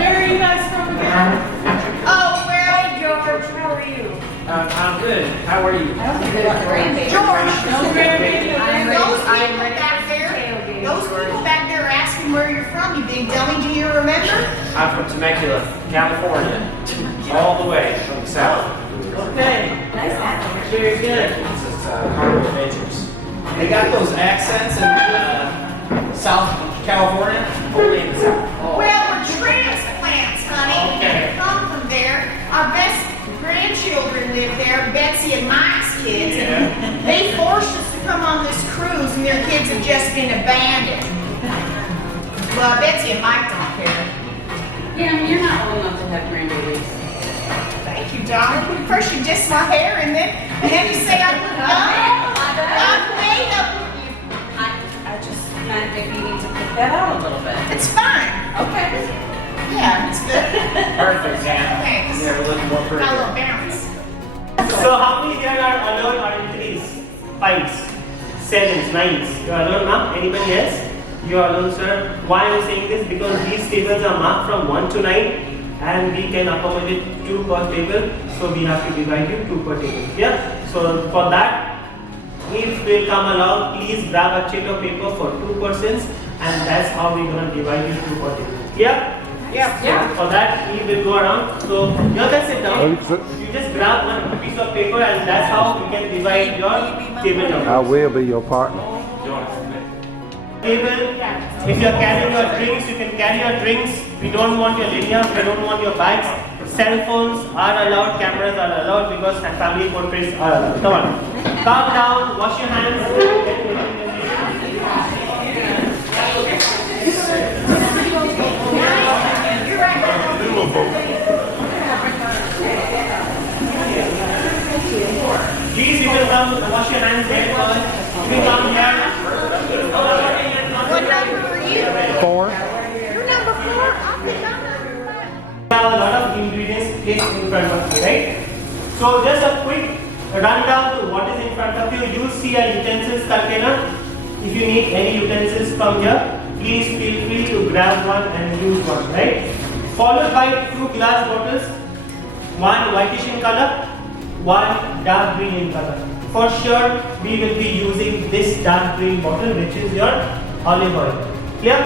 Where are you guys from again? Oh, well, George, how are you? I'm good. How are you? George, no grandbaby. Those people back there are asking where you're from, you big dummy. Do you remember? I'm from Temecula, California. All the way from the south. Okay. Nice. Very good. This is Carnival Adventures. They got those accents in South California, only in the south. Well, we're transplants, honey. Okay. We come from there. Our best grandchildren live there, Betsy and Mike's kids. Yeah. And they forced us to come on this cruise, and their kids have just been abandoned. Well, Betsy and Mike don't care. Yeah, you're not old enough to have grandbabies. Thank you, darling. First you diss my hair, and then you say I look dumb. I'm made up with you. I just meant maybe you need to pick that out a little bit. It's fine. Okay. Yeah, it's good. Perfect, Sam. Thanks. You're looking more pretty. Got a little bounce. So how many here are alone or in threes? Fives, sevens, nines. You are alone now? Anybody else? You are alone, sir. Why am I saying this? Because these tables are marked from 1 to 9 and we can accommodate 2 per table. So we have to divide you 2 per table. Yeah? So for that, if we'll come along, please grab a sheet of paper for 2 persons and that's how we're going to divide you 2 per table. Yeah? Yeah. Yeah. For that, we will go around. So you can sit down. You just grab one piece of paper, and that's how we can divide your table I number. will be your partner. Table. If you are carrying your drinks, you can carry your drinks. We don't want your linear. We don't want your bags. Cell phones are allowed. Cameras are allowed because family portraits are allowed. Come on. Calm down. Wash your hands. Please, you can come wash your hands there. You can come here. What number are you? 4. You're number 4. I'll be number 5. We have a lot of ingredients placed in front of you, right? So just a quick rundown to what is in front of you. You see a utensils container. If you need any utensils from here, please feel free to grab one and use one, right? Followed by 2 glass bottles, one whitish in color, one dark green in color. For sure, we will be using this dark green bottle, which is your olive oil. Clear?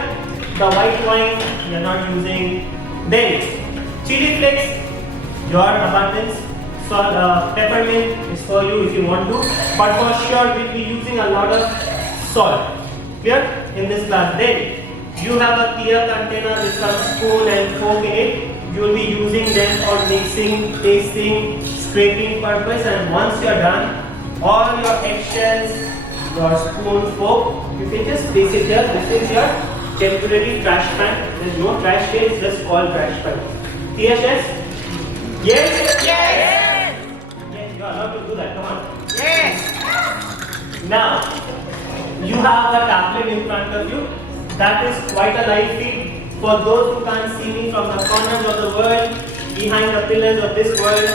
The white wine we are not using. Then, chili flakes, your abundance. So, peppermint is for you if you want to. But for sure, we'll be using a lot of salt. Clear? In this glass. Then, you have a clear container with some spoon and fork in it. You will be using them for mixing, tasting, scraping purpose, and once you are done, all your eggshells, your spoon, fork, you can just place it here. This is your temporary trash pan. There is no trash here, it's just called trash pan. Clear, yes? Yes? Yes. Yes, you are allowed to do that. Come on. Yes. Now, you have a tablet in front of you. That is quite a live feed. For those who can't see me from the corners of the world, behind the pillars of this world,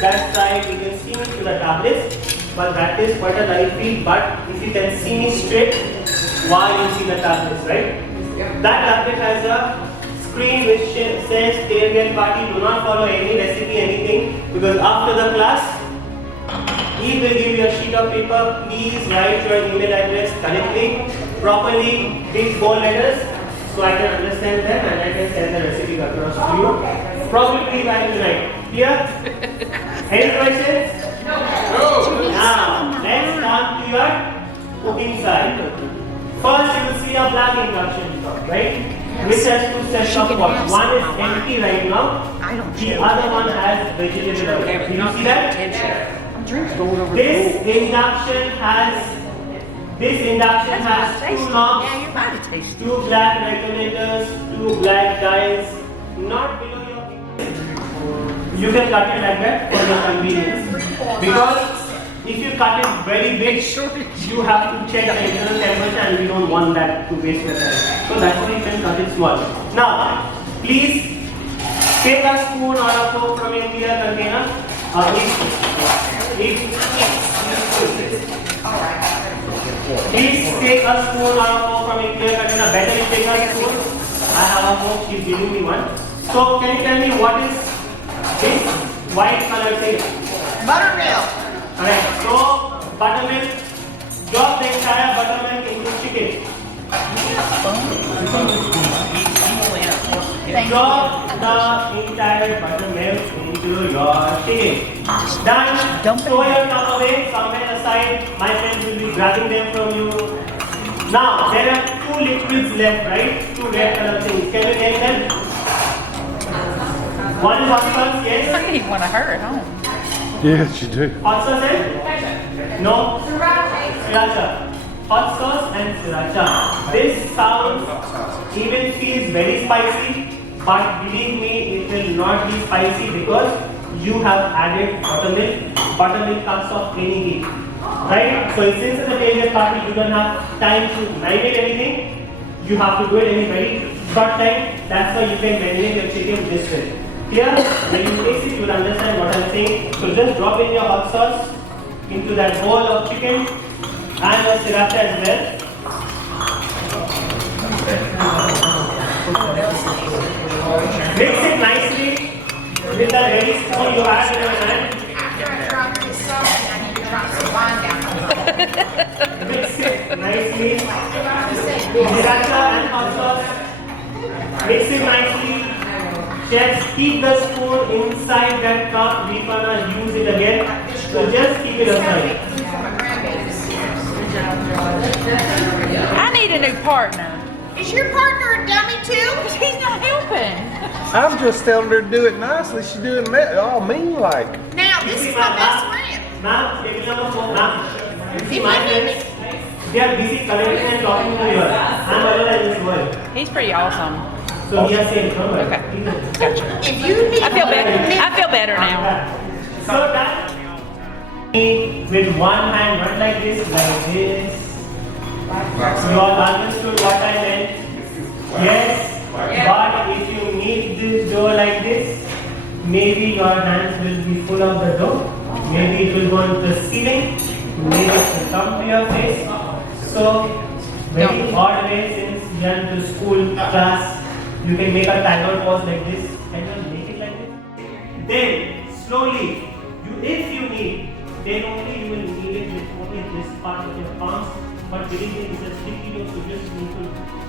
that side you can see me through the tablets. But that is quite a live feed. But if you can see me straight, why you see the tablets, right? That tablet has a screen which says Tailgate Party. Do not follow any recipe, anything, because after the class, he will give you a sheet of paper. Please write your email address correctly, properly, big bold letters, so I can understand them and I can send the recipe across to you. Probably by tonight. Clear? Any questions? No. Now, let's come to your cooking side. First, you will see a black induction top, right? Which has 2 sets of pots. One is empty right now. The other one has vegetable oil. Do you see that? This induction has 2 knobs, 2 black regulators, 2 black dials, not below your finger. You can cut it like that for your convenience. Because If you cut it very big, you have to check the internal temperature and we don't want that to waste your time. So that's why you can cut it small. Now, please take a spoon or a fork from a clear container. Please take a spoon or a fork from a clear container. Better you take a spoon. I have a fork, she's giving me one. So can you tell me what is this white color thing? Buttermilk. Alright, so buttermilk, drop the entire buttermilk into chicken. Drop the entire buttermilk into your chicken. Done. Throw your cup away somewhere aside. My friends will be grabbing them from you. Now, there are two liquids left, right? Two red color things. Can you name them? One is hot sauce, yes? I need one of her at home. Yes, you do. Hot sauce and? No? Sriracha. Hot sauce and sriracha. This sounds even feels very spicy, but believe me, it will not be spicy because you have added buttermilk cups of any heat. Right? So since it's a tailgate party, you don't have time to marinate anything. You have to do it in a very short time. That's why you can marinate your chicken this way. Here, when you taste it, you will understand what I'm saying. So just drop in your hot sauce into that bowl of chicken and your sriracha as well. Mix it nicely with the ready spoon you have in your hand. After I drop this sauce, I need to drop some wine down. Mix it nicely. Sriracha and hot sauce. Mix it nicely. Just keep the spoon inside that cup. We're gonna use it again. So just keep it aside. I need a new partner. Is your partner a dummy too? He's not helping. I'm just telling her to do it nicely. She's doing it all mean like. Now, this is my best friend. Ma'am, take me on the phone, ma'am. You see If my you need friends? They are busy collecting and talking to you. I'm alone in this world. He's pretty awesome. So we are saying, come on. Okay. Gotcha. If you need I feel better. I feel better now. So that with one hand, not like this, like this. You all understood what I meant? Yes. But if you need this dough like this, maybe your hands will be full of the dough. Maybe it will go into the ceiling. Maybe it will come to your face. So very odd way since you are to school class. You can make a tiger pose like this. Can you make it like this? Then slowly, if you need, then only you will need it with only this part of your palms. But believe me, it's a sticky dough, so just need to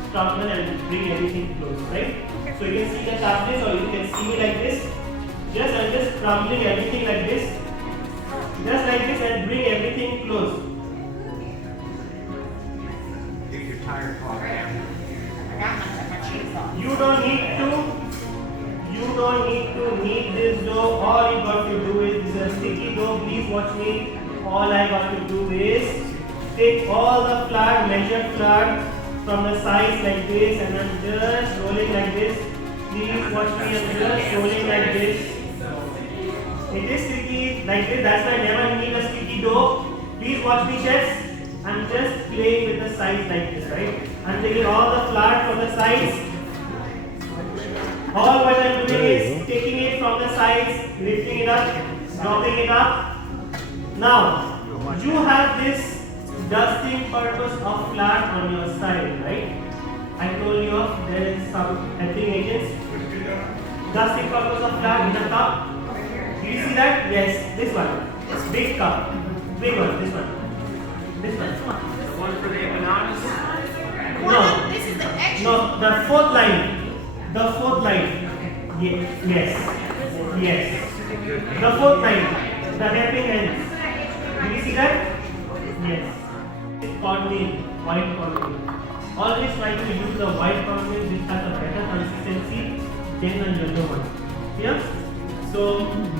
crumble and bring everything close, right? So you can see the sharpness, or you can see me like this. I'm just crumbling everything like this. Just like this, and bring everything close. If you're tired, calm down. You don't need to knead this dough. All you got to do is a sticky dough. Please watch me. All I got to do is take all the flour, measured flour from the sides like this, and I'm just rolling like this. Please watch me. I'm just rolling like this. It is sticky like this. That's why I never need a sticky dough. Please watch me, chefs. I'm just playing with the sides like this, right? I'm taking all the flour from the sides. All what I'm doing is taking it from the sides, lifting it up, dropping it up. Now, you have this dusting purpose of flour on your side, right? I told you there is some helping agents. Dusting purpose of flour in a cup. Do you see that? Yes, this one. This big cup. Big one, this one. This one. The one for the bananas? No. This is the extra. No, the fourth line. The fourth line. Yes. The fourth line. The helping hands. Do you see that? Yes. Cornmeal, white cornmeal. Always try to use the white cornmeal which has a better consistency than the yellow one. Yeah? So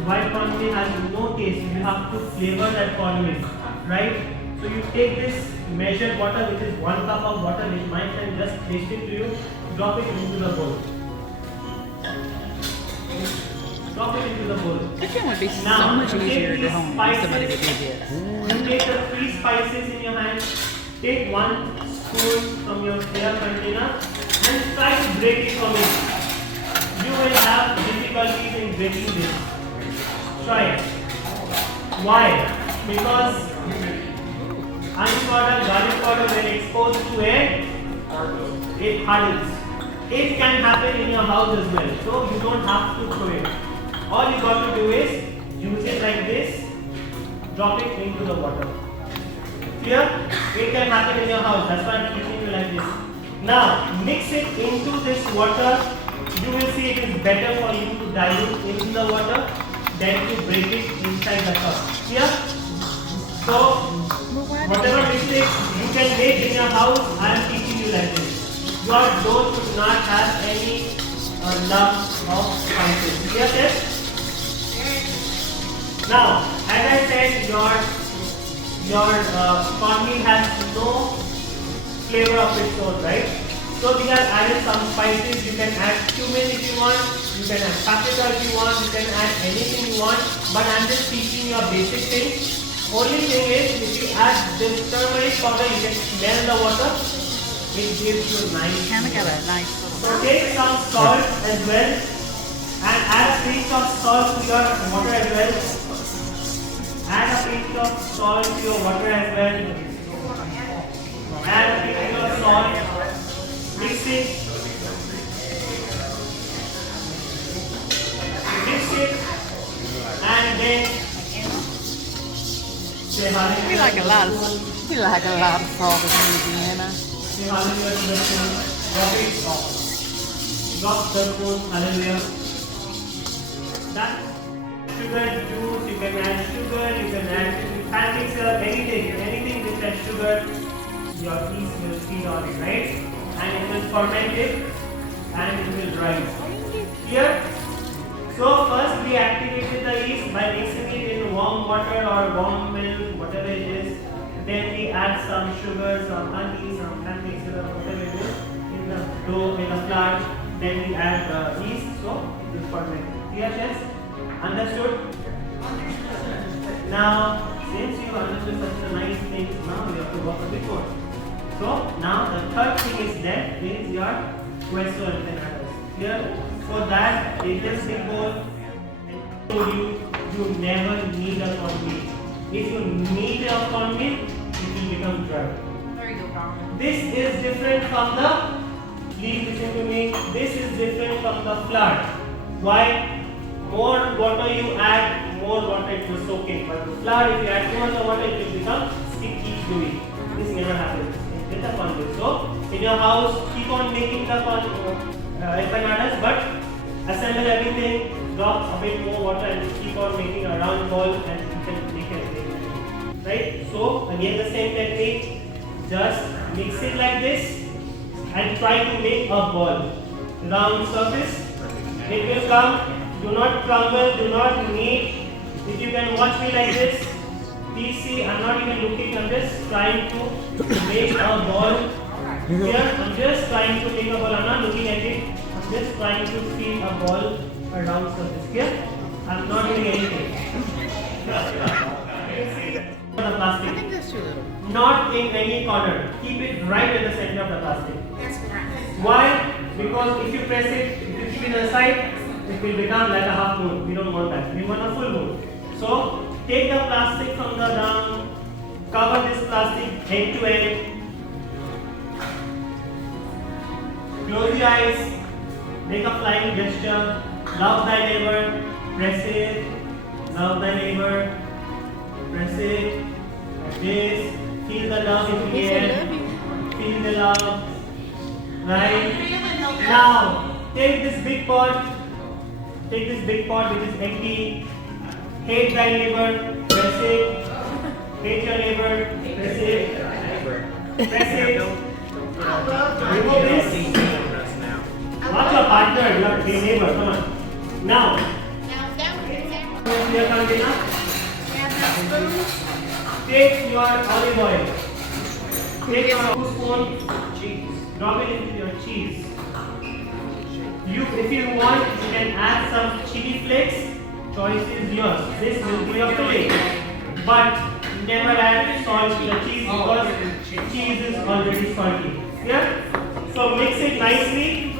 white cornmeal has no taste. You have to flavor that cornmeal, right? So you take this measured water, which is 1 cup of water, which my friend just tasted to you, drop it into the bowl. Drop it into the bowl. I think it would be so Now, much easier take at home these if somebody could do spices. this. You take the 3 spices in your hand. Take 1 spoon from your clear container and try to break it from it. You will have difficulties in breaking this. Try it. Why? Because onion powder, garlic powder, when exposed to air, it hardens. It can happen in your house as well, so you don't have to throw it. All you got to do is use it like this, drop it into the water. Clear? It can happen in your house, that's why I'm teaching you like this. Now, mix it into this water. You will see it is better for you to dilute in the water than to break it inside the cup. Clear? So, whatever mistakes you can make in your house, I am teaching you like this. Your dough should not have any lump of spices. Clear, yes? Now, as I said, your cornmeal has no flavor of its own, right? So we have added some spices. You can add cumin if you want. You can add paprika if you want. You can add anything you want. But I'm just teaching you a basic thing. Only thing is, if you add this turmeric powder, you can smell the water. It gives you nice. Kind of got a nice little. So take some salt as well, and add a pinch of salt to your water as well. Add a pinch of salt to your water as well. Add a pinch of salt. Mix it. Mix it, and then say hallelujah. We like a lot of salt in Louisiana. Say hallelujah to the spoon. Drop it off. Drop the spoon. Hallelujah. Done. Sugar juice. You can add sugar. You can add pancake syrup. Anything which has sugar. Your yeast will feed on it, right? And it will ferment it, and it will rise. Here. So first we activated the yeast by mixing it in warm water or warm milk, whatever it is. Then we add some sugar, some honey, some pancake syrup, whatever it is, in the dough, in the flour. Then we add the yeast, so it will ferment. Clear, yes? Understood? Now, since you understood such a nice thing, now we have to work a bit more. So now the third thing is that is your queso empanadas. Clear? For that, take this big bowl and you never need a cornmeal. If you need a cornmeal, it will become dry. There you go, Carmen. This is different from the, please listen to me, this is different from the flour. Why? More water you add, more water it will soak in. But the flour, if you add too much water, it will become sticky, gooey. This never happens with the cornmeal. So, in your house, keep on making the empanadas, but assemble everything, drop a bit more water and keep on making a round ball and you can make everything. Right? So, again the same technique, just mix it like this and try to make a ball. Round surface, it will come, do not crumble, do not knead. If you can watch me like this, please see, I'm not even looking, I'm just trying to make a ball. Here, I'm just trying to make a ball, I'm not looking at it. I'm just trying to feed a ball around surface. Here, I'm not doing anything. The plastic. I think that's too little. Not in any corner. Keep it right at the center of the plastic. That's right. Why? Because if you press it, if you keep it aside, it will become like a half moon. We don't want that. We want a full moon. So, take the plastic from the down, cover this plastic head to end. Close your eyes, make a flying gesture, love thy neighbor, press it, love thy neighbor, press it, like this, feel the love in the air, feel the love, right? Now, take this big pot which is empty, hate thy neighbor, press it, hate your neighbor, press it, remove this. Not your partner, your neighbor, come on. Now, your container. Take your olive oil. Take your 2 spoon cheese. Drop it into your cheese. If you want, you can add some chili flakes. Choice is yours. This will be your filling. But never add salt to the cheese because cheese is already salty. Yeah? So mix it nicely.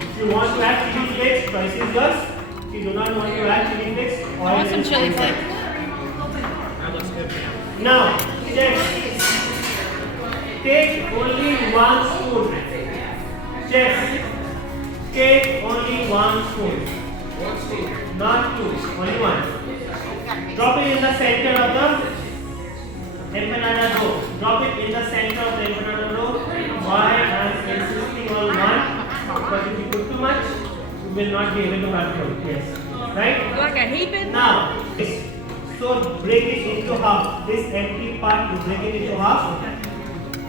If you want to add chili flakes, choice is yours. If you do not want to add chili flakes, I want some chili flakes. now, check. Take only 1 spoon. Check. Take only 1 spoon. Not 2, only 1. Drop it in the center of the empanada dough. Drop it in the center of the empanada dough. Why I am insisting on 1? Because if you put too much, you will not be able to control. Yes. Right? Like a heaping? Now, so break it into half. This empty part, you break it into half.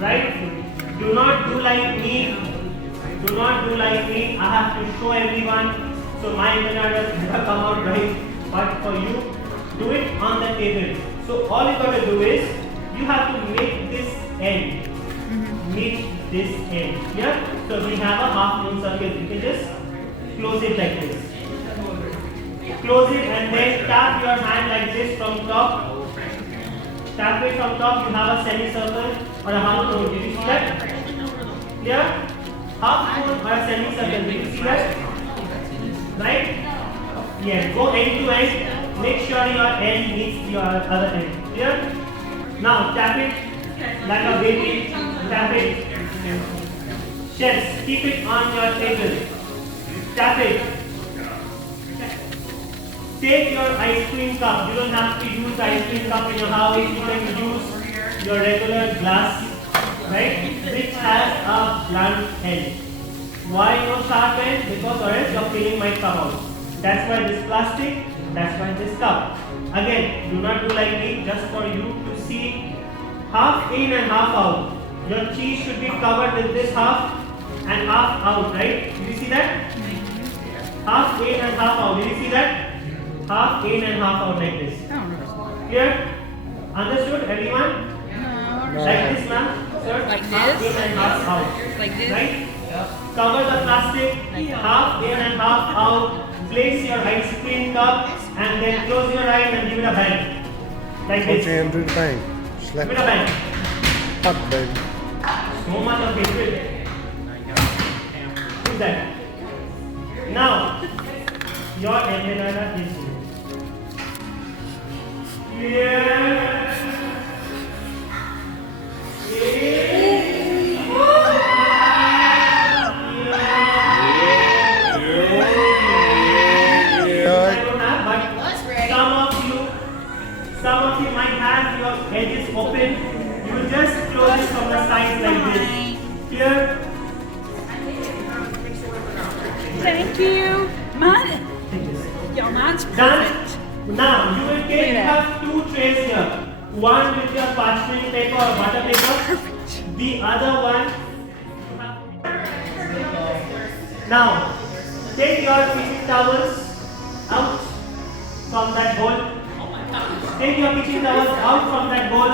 Right? Do not do like me. Do not do like me. I have to show everyone. So my empanadas never come out right. But for you, do it on the table. So all you got to do is, you have to make this end. Meet this end. Yeah? So we have a half moon circle. You can just close it like this. Close it and then tap your hand like this from top. Tap it from top. You have a semicircle or a half moon. Did you see that? Clear? Half moon or a semicircle. Did you see that? Right? Yeah. Go end to end. Make sure your end meets your other end. Clear? Now tap it like a baby. Tap it. Chefs, keep it on your table. Tap it. Take your ice cream cup. You don't have to use ice cream cup in your house. You can use your regular glass, right? Which has a blunt end. Why no sharp end? Because or else your filling might come out. That's why this plastic. That's why this cup. Again, do not do like me. Just for you to see, half in and half out. Your cheese should be covered with this half and half out, right? Did you see that? Half in and half out. Did you see that? Half in and half out like this. Clear? Understood, everyone? No. Like this, ma'am? Sir? Like Half this? in and half out. Like this? Right? Cover the plastic, half in and half out. Place your ice cream cup and then close your eyes and give it a bang. Like Put this. your hand through the thing. Slap Give it a bang. up, baby. So much of hatred. Do that. Now, your empanada is ready. Yeah. Some of you might have your edges open. You will just close it from the sides like this. Clear? Thank you. Mine. Y'all, mine's Done? perfect. Now you will take, you have 2 trays here. One with your parchment paper or butter paper. The other one. Now take your kitchen towels out from that bowl. Take your kitchen towels out from that bowl.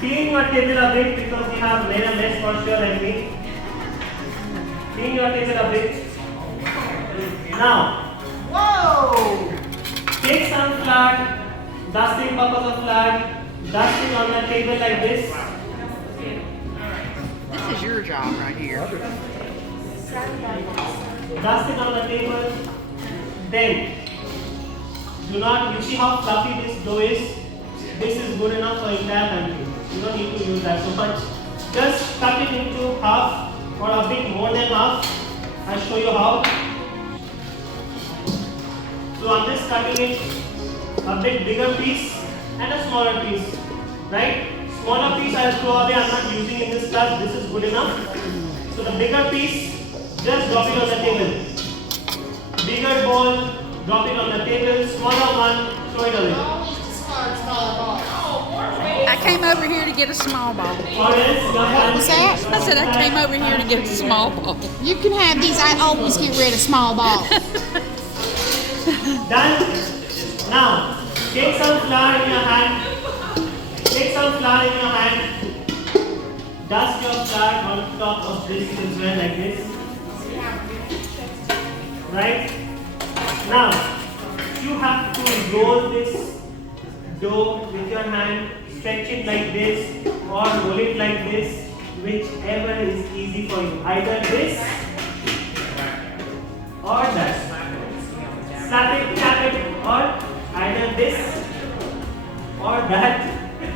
Clean your table a bit because we have made a mess for sure like me. Clean your table a bit. Now, Whoa! take some flour, dusting buckles of flour, dusting on the table like this. This is your job right here. Dusting on the table. Then, do not, you see how fluffy this dough is? This is good enough for entire country. You don't need to use that so much. Just cut it into half or a bit more than half. I'll show you how. So I'm just cutting it a bit bigger piece and a smaller piece. Right? Smaller piece I'll throw away. I'm not using in this class. This is good enough. So the bigger piece, just drop it on the table. Bigger bowl, drop it on the table. Smaller one, throw it away. I came over here to get a small ball. Or else your hand. What's that? I said I came over here to get a small ball. You can have these. I always get rid of small balls. Done? Now, take some flour in your hand. Take some flour in your hand. dust your flour on top of this as well, like this. Right? Now, you have to roll this dough with your hand, stretch it like this or roll it like this, whichever is easy for you. Either this or that. Slap it, tap it, or either this or that,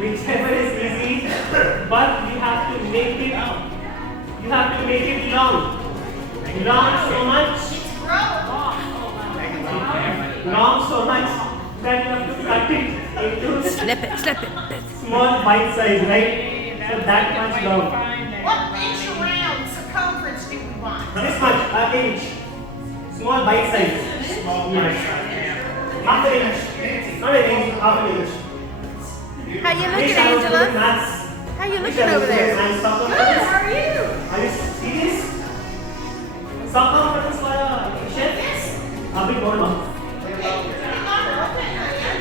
whichever is easy. But you have to make it long so much. Long so much that you have to cut it into small bite size, right? So that much long. What inch around circumference do we want? This much, an inch. Small bite size. Yes. Half an inch. Not an inch, half an inch. How you looking, Angela? Maths. How you looking over there? Good, how are you? Are you serious? Circumference for a chef? A bit more long.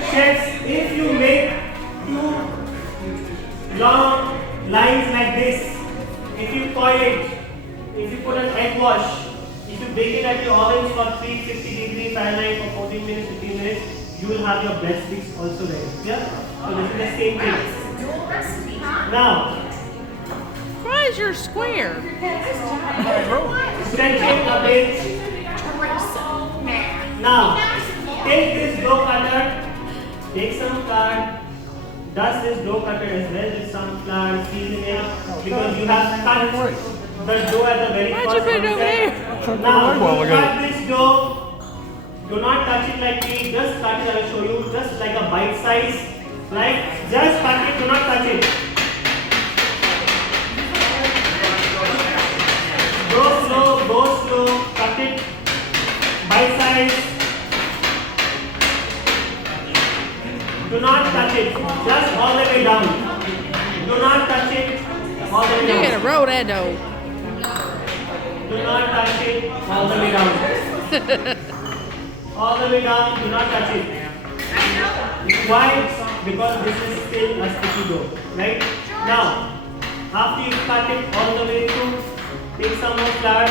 Chefs, if you make two long lines like this, if you coil it, if you put an egg wash, if you bake it at your oven for 350°F for 14 minutes, 15 minutes, you will have your breadsticks also ready. Yeah? So this is the same thing. Now, Why is your square? stretch it a bit. Now, take this dough cutter, take some flour, dust this dough cutter as well with some flour, season it, because you have cut the dough at the very Why'd first you put it over onset. there? Now, you cut this dough, do not touch it like me, just cut it, I will show you, just like a bite size, like, just cut it, do not touch it. Go slow, cut it, bite size. Do not touch it, just all the way down. Do not touch it, all the way You down. gotta roll that dough. Do not touch it, all the way down. All the way down, do not touch it. Why? Because this is still a sticky dough, right? Now, after you cut it all the way through, take some more flour,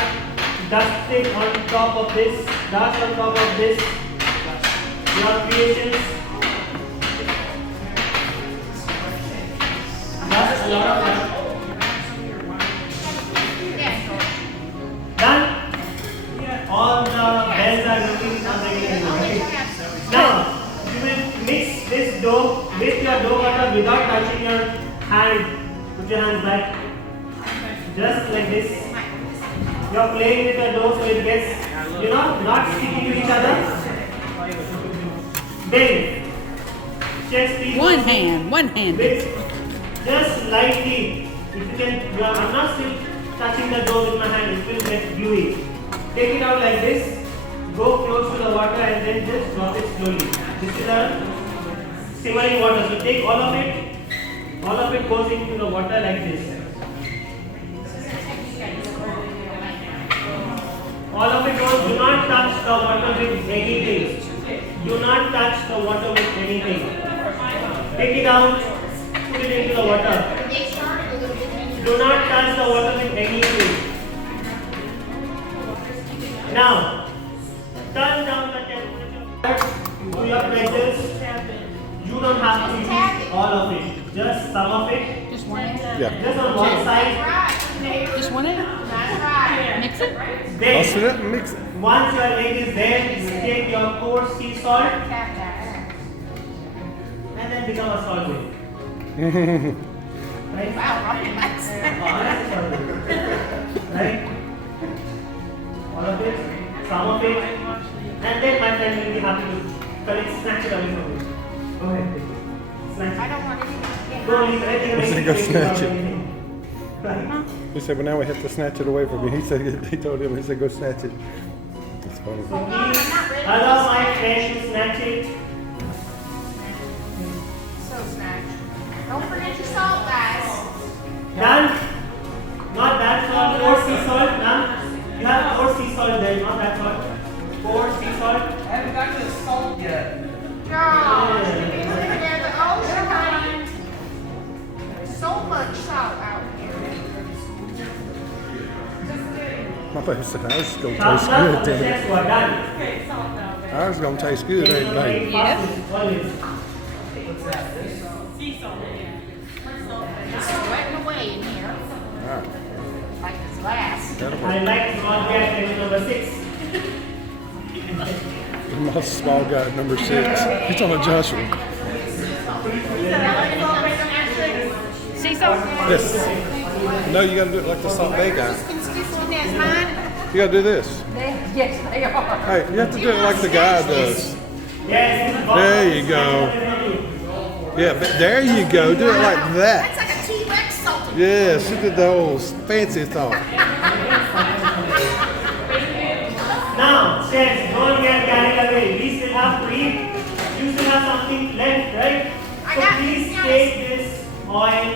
dust it on top of this, dust on top of this, your creations. Dust a lot of flour. Done? All the bells are looking something right? Now, you will mix this dough with your dough cutter without touching your hand. Put your hands back. Just like this. You are playing with the dough so it gets, not sticking to each other. Then, chest piece. One hand. Just lightly. If you can, I'm not still touching the dough with my hand, it will get gluey. Take it out like this. Go close to the water and then just drop it slowly. This is a simmering water. So take all of it. All of it goes into the water like this. All of it goes. Do not touch the water with anything. Do not touch the water with anything. Take it out. Put it into the water. Do not touch the water with anything. Now, turn down the temperature to your pressures. You don't have to use all of it. Just some of it. Just one end. Yeah. Just on one side. Just one end. Mix it. I'll Then, sit up and mix it. once your egg is there, you take your coarse sea salt and then become a salt wave. Right? Right? All of it, some of it, and then my friend will be happy to snatch it away from you. Go ahead, take it. Snatch it. I don't want anything. Go leave anything Let's away. go Take snatch out it. anything. Right. He said, well, now we have to snatch it away from me. He told him, he said, go snatch it. That's funny. So please allow my friend to snatch it. So snatch. Don't forget your salt, guys. Done? Not that salt, or sea salt. Done? You have more sea salt there, not that salt. More sea salt. I haven't got to the salt yet. Gosh, you be living near the ocean, honey. There's so much salt out here. My buddy said ours is gonna Thumbs taste up good, for the damn chefs it. who are done. Ours is gonna taste good, ain't it, baby? Always. It's sweating away in here. Alright, Like this last. that'll I work. like small guy table number 6. My small guy at number 6. He's on a Joshua. See something? Yes. No, you gotta do it like the Salt Bay guy. This one has mine. You gotta do this. Yes, they are. Hey, you have to do it like the guy does. Yes, There you go. Yeah, but there you go. Do it like that. That's like a T-Rex salted. Yeah, she did the whole fancy thought. Now, chefs, don't get carried away. We still have to eat. You still have something left, right? So please take this oil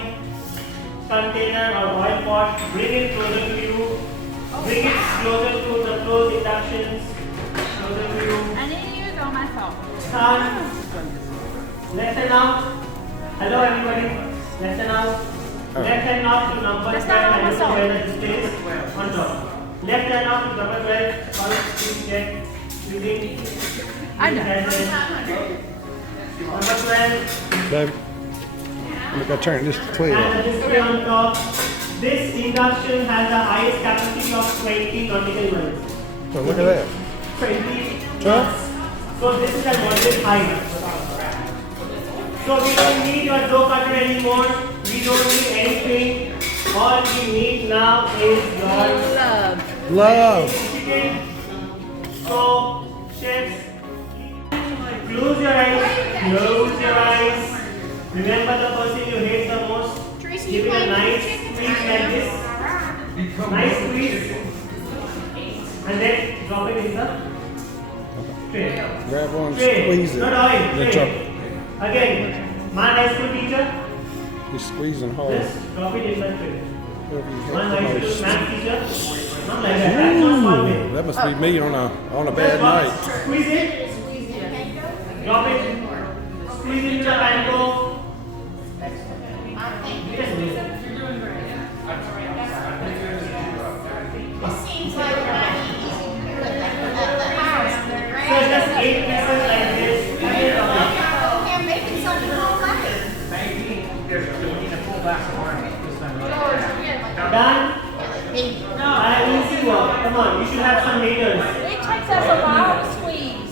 container or oil pot, bring it closer to you. Bring it closer to the closed inductions. Closer to you. I need to use all my salt. Start. Left hand out. Hello everybody. Left hand out. Left hand out to number 12 and this is where the display is on top. Left hand out to number 12. All please check. Using. I know. Number 12. Baby, I'm gonna turn this to 12. And the display on top. This induction has the highest capacity of 20 nautical miles. So look at that. 20. 12? So this is a moderate height. So we don't need your dough cutter anymore. We don't need anything. All we need now is your Love. chicken. So chefs, close your eyes. Close your eyes. Remember the person you hate the most. Give it a nice squeeze like this. Nice squeeze. And then drop it in the tray. Grab one, Tray. squeeze it. Not oil. Then Tray. drop it. Again, my high school teacher, He's squeezing hard. just drop it in the tray. Whoever you My hate high the school most. math teacher, not like that. That's not one way. Ooh, that must be me on a bad Just drop it. night. Squeeze it. Drop it. Squeeze it into the panko. This seems like it might be easy to do it at the house. So just 8 pieces like this. They're making something homemade. Done? Easy work. Come on, you should have some haters. It takes us a while to squeeze.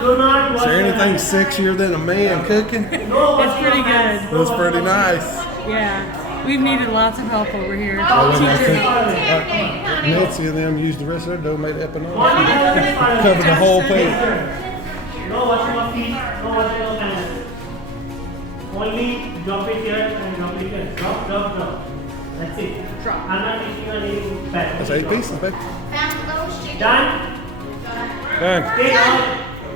Do not Is watch there your anything hands. sexier than a man cooking? No washing pretty your hands. good. No That's washing pretty your hands. nice. Yeah, we've needed lots of help over here. Oh, when I Honey. Nancy and them used the rest of their dough, made empanadas. Only cover Covered the whole plate. No washing of feet, no washing of hands. Only drop it here and drop it here. Drop, drop, drop. That's it. Drop. I'm not teaching you anything bad. That's 8 pieces, baby. Found those chicken. Done? Done.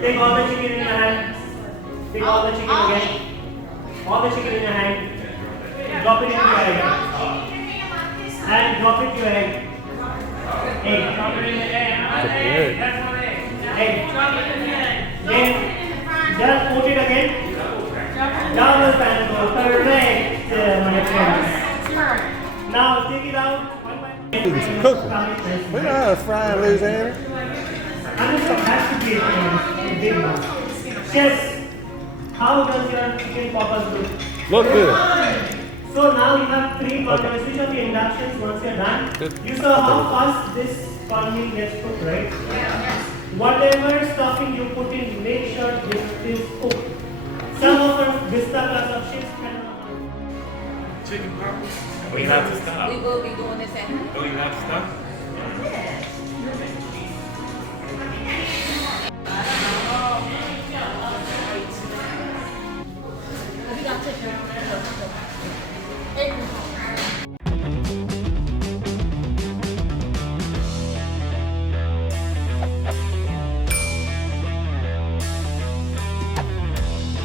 Take all the chicken in your hand. Take all the chicken again. All the chicken in your hand. Drop it into your egg. And drop it to your egg. Egg. Drop it in the egg. Egg. Egg. Then just put it again. Double panko. Correct, my friends. Now take it out. One by one. Cooking. We know how to fry in Louisiana. I'm just has to be a big one. Chefs, how does your chicken poppers look? Look good. So now you have 3 corners. Which of the inductions once you're done? Good. You saw how fast this cornmeal gets cooked, right? Whatever stuffing you put in, make sure this is cooked. Some of our Vista class of chefs cannot. Chicken poppers? Oh, you have to stop. We will be doing this at home. Oh, you have to stop?